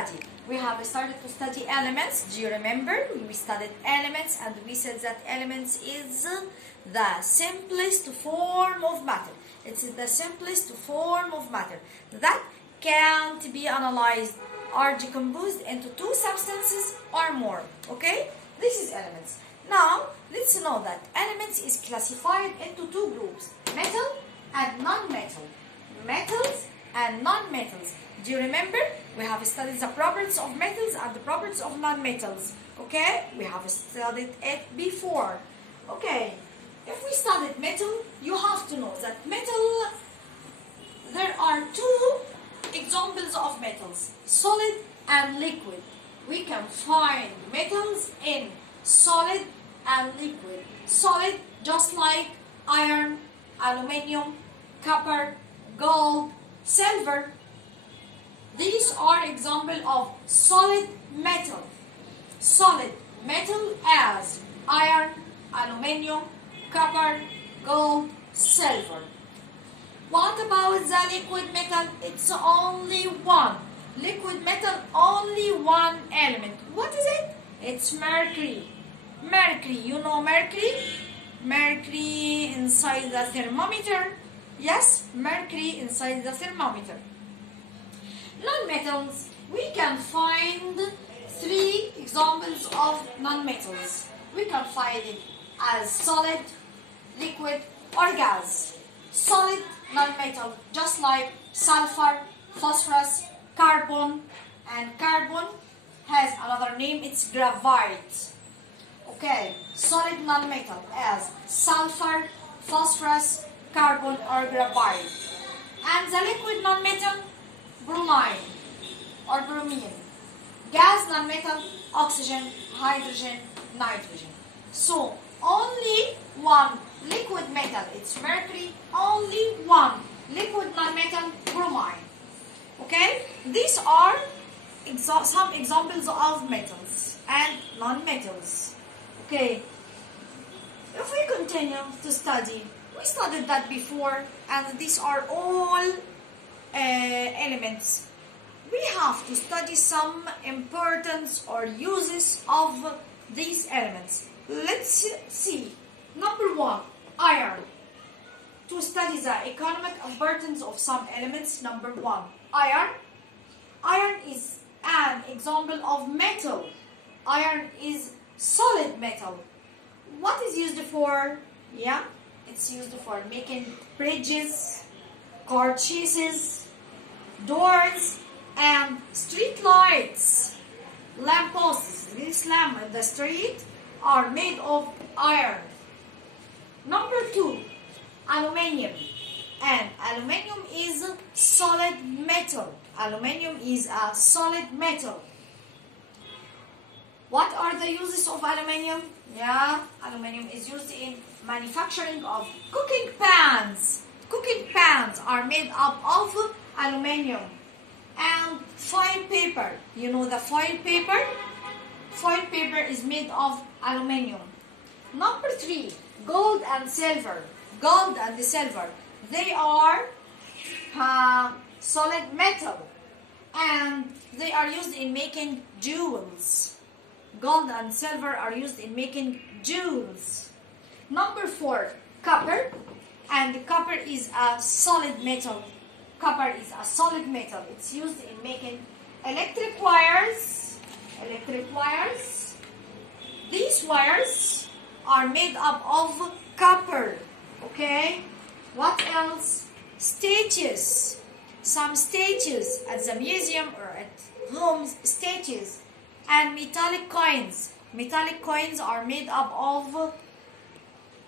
study. We have started to study elements. Do you remember? We studied elements and we said that elements is the simplest form of matter. It's the simplest form of matter that can't be analyzed or decomposed into two substances or more. Okay? This is elements. Now, let's know that elements is classified into two groups, metal and non-metal. Metals and non-metals. Do you remember? We have studied the properties of metals and the properties of non-metals. Okay? We have studied it before. Okay. If we studied metal, you have to know that metal, there are two examples of metals, solid and liquid. We can find metals in solid and liquid. Solid, just like iron, aluminium, copper, gold, silver. These are examples of solid metal. Solid metal as iron, aluminium, copper, gold, silver. What about the liquid metal? It's only one. Liquid metal, only one element. What is it? It's mercury. Mercury, you know mercury? Mercury inside the thermometer. Yes, mercury inside the thermometer. Non-metals, we can find three examples of non-metals. We can find it as solid, liquid, or gas. Solid non-metal, just like sulfur, phosphorus, carbon, and carbon has another name, it's graphite. Okay, solid non-metal as sulfur, phosphorus, carbon, or graphite. And the liquid non-metal, bromine or bromine. Gas non-metal, oxygen, hydrogen, nitrogen. So, only one liquid metal, it's mercury, only one liquid non-metal, bromine. Okay, these are some examples of metals and non-metals. Okay, if we continue to study, we studied that before, and these are all elements. We have to study some importance or uses of these elements. Let's see. Number one, iron. To study the economic importance of some elements, number one, iron. Iron is an example of metal. Iron is solid metal. What is used for? Yeah, it's used for making bridges, car chases, doors, and street lights. Lamp posts. These lamps in the street are made of iron. Number two, aluminium. And aluminium is solid metal. Aluminium is a solid metal. What are the uses of aluminium? Yeah, aluminium is used in manufacturing of cooking pans. Cooking pans are made up of aluminium. And foil paper. You know the foil paper? Foil paper is made of aluminium. Number three, gold and silver. Gold and silver. They are solid metal. And they are used in making jewels. Gold and silver are used in making jewels. Number four, copper. And copper is a solid metal. Copper is a solid metal. It's used in making electric wires. Electric wires. These wires are made up of copper. Okay? What else? Statues. Some statues at the museum or at homes, statues. And metallic coins. Metallic coins are made up of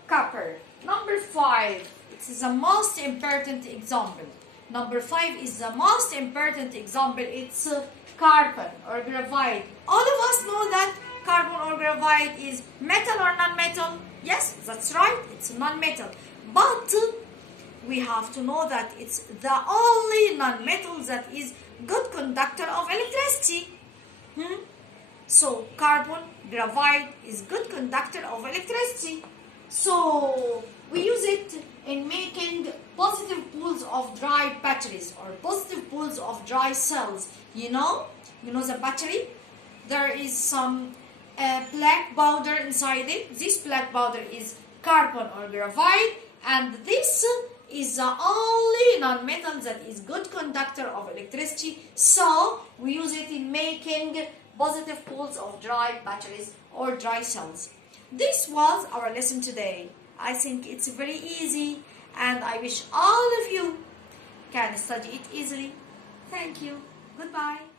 copper. Number five. It is the most important example. Number five is the most important example. It's carbon or graphite. All of us know that carbon or graphite is metal or non-metal. Yes, that's right. It's non-metal. But we have to know that it's the only non-metal that is good conductor of electricity. So carbon, graphite is good conductor of electricity. So we use it in making positive poles of dry batteries or positive poles of dry cells. You know, You know the battery? There is some black powder inside it. This black powder is carbon or graphite, and this is the only non-metal that is good conductor of electricity, so we use it in making positive poles of dry batteries or dry cells. This was our lesson today. I think it's very easy, and I wish all of you can study it easily. Thank you. Goodbye.